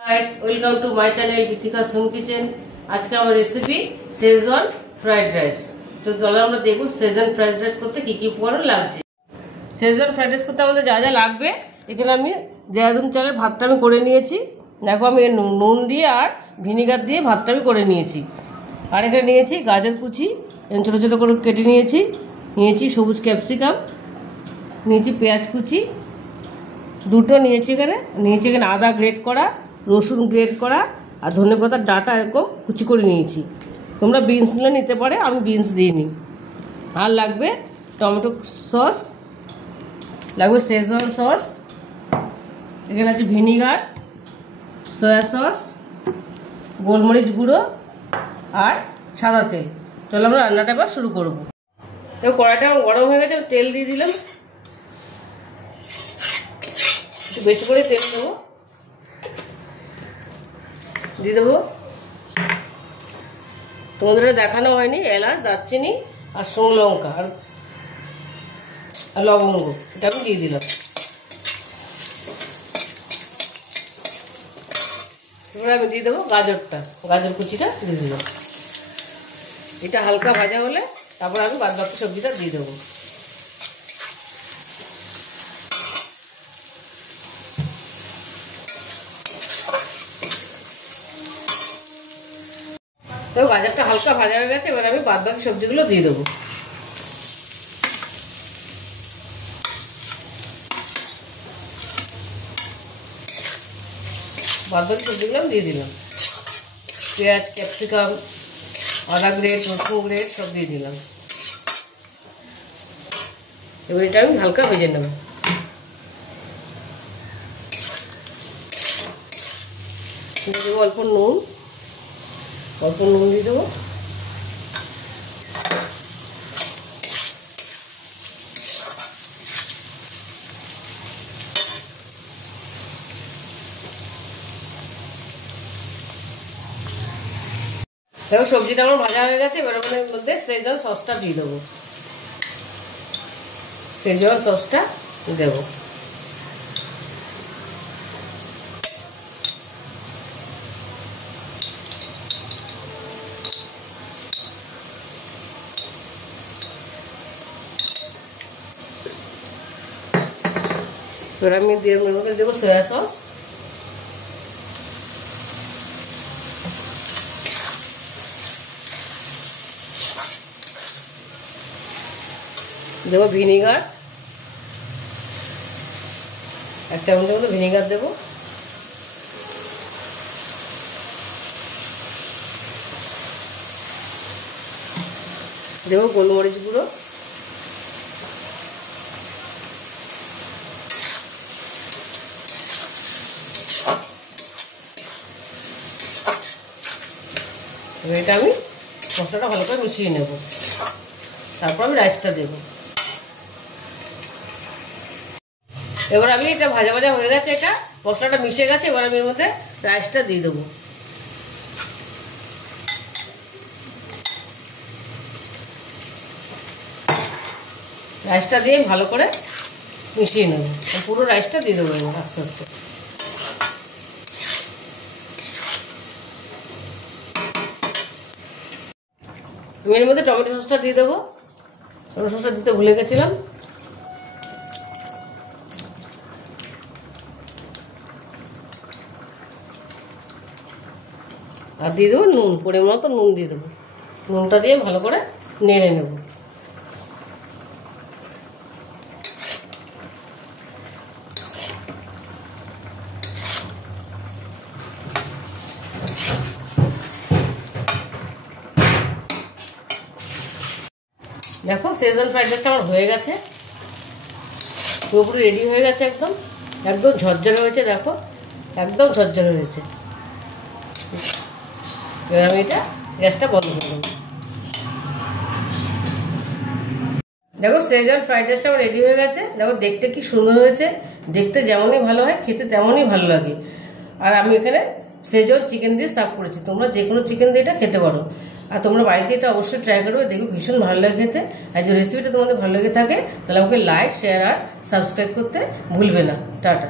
guys, welcome to my channel Gitika's Home Kitchen. आज का हमारा रेसिपी शेजवान फ्राइड राइस। तो चलो আমরা দেখব शेजवान फ्राइड রাইস করতে কি কি উপকরণ লাগছে। शेजवान फ्राइड রাইস করতে আমাদের যা যা লাগবে এখানে আমি দেহরাদুন চালের ভাতটা আমি করে নিয়েছি। দেখো আমি নুন দিয়ে আর ভিনেগার দিয়ে ভাতটা আমি করে নিয়েছি। আর এখানে নিয়েছি গাজর কুচি, ছোট ছোট করে কেটে নিয়েছি সবুজ ক্যাপসিকাম, নিয়েছি পেঁয়াজ কুচি দুটো নিয়েছি এখানে আদা গ্রেট করা, রসুন গ্রেট করা আর ধনেপাতার ডাঁটা এরকম কুচি করে নিয়েছি। তোমরা বিনস নিলে নিতে পারে, আমি বিনস দিইনি। আর লাগবে টমেটো সস, লাগবে শেজওয়ান সস, এখানে আছে ভিনিগার, সয়া সস, গোলমরিচ গুঁড়ো আর সাদা তেল। চলো আমরা রান্নাটা এবার শুরু করব। তো কড়াইটা আমার গরম হয়ে গেছে, তেল দিয়ে দিলাম, একটু বেশি করে তেল দিয়ে দেবো। তোমাদের দেখানো হয়নি এলাচ, দারচিনি আর শুকনো লঙ্কা আর লবঙ্গ, এটা আমি দিয়ে দিলাম। এবার আমি দিয়ে দেবো গাজর কুচিটা দিয়ে দিলাম। এটা হালকা ভাজা হলে তারপর আমি বাদ বাকি সবজিটা দিয়ে দেবো। তো গাজরটা হালকা ভাজা হয়ে গেছে, এবার আমি বাদ বাকি সবজিগুলো দিয়ে দেবো। বাদ বাকি সবজিগুলো আমি দিয়ে দিলাম। পেঁয়াজ, ক্যাপসিকাম, আদা গ্রেট, রসুন গ্রেট সব দিয়ে দিলাম। এবার এটা আমি হালকা ভেজে নেব। দিয়ে দেবো অল্প নুন দিয়ে দেবো। দেখো সবজিটা আমার ভাজা হয়ে গেছে, এবার মানে মধ্যে শেজওয়ান সসটা দিয়ে দেবো। শেজওয়ান সসটা দেবো। এবার আমি দেবো সয়া সস, দেবো ভিনিগার, 1 চামচের মতো ভিনিগার দেবো। দেবো গোলমরিচ গুঁড়ো, এটা আমি মশলাটা ভালো করে মিশিয়ে নেব। তারপর আমি রাইসটা দেবো। এবার আমি এটা ভাজা হয়ে গেছে, এটা মশলাটা মিশে গেছে। এবার আমি এর মধ্যে রাইসটা দিয়ে দেবো। রাইসটা দিয়ে ভালো করে মিশিয়ে নেব। পুরো রাইসটা দিয়ে দেবো এবার আস্তে আস্তে। আমি এর মধ্যে টমেটো সসটা দিয়ে দেবো। টমেটো সসটা দিতে ভুলে গেছিলাম। আর দিয়ে দেবো নুন, পরিমাণ মতো নুন দিয়ে দেবো। নুনটা দিয়ে ভালো করে নেড়ে নেব। দেখো শেজওয়ান ফ্রাইড রাইসটা আমার হয়ে গেছে, পুরোপুরি রেডি হয়ে গেছে। একদম ঝরঝরে হয়েছে, দেখো একদম ঝরঝরে হয়েছে। এবার আমি এটা গ্যাসটা বন্ধ করে দেবো। দেখো শেজওয়ান ফ্রাইড রাইসটা আমার রেডি হয়ে গেছে। দেখো দেখতে কি সুন্দর হয়েছে, দেখতে যেমনই ভালো হয় খেতে তেমনই ভালো লাগে। আর আমি এখানে শেজওয়ান চিকেন দিয়ে সার্ভ করেছি। তোমরা যে কোনো চিকেন দিয়ে এটা খেতে পারো। আর তোমরা বাড়িতে এটা অবশ্যই ট্রাই করবে, দেখবে ভীষণ ভালো লাগে খেতে। আর যদি রেসিপিটা তোমাদের ভালো লেগে থাকে তাহলে আমাকে লাইক, শেয়ার আর সাবস্ক্রাইব করতে ভুলবে না। টাটা।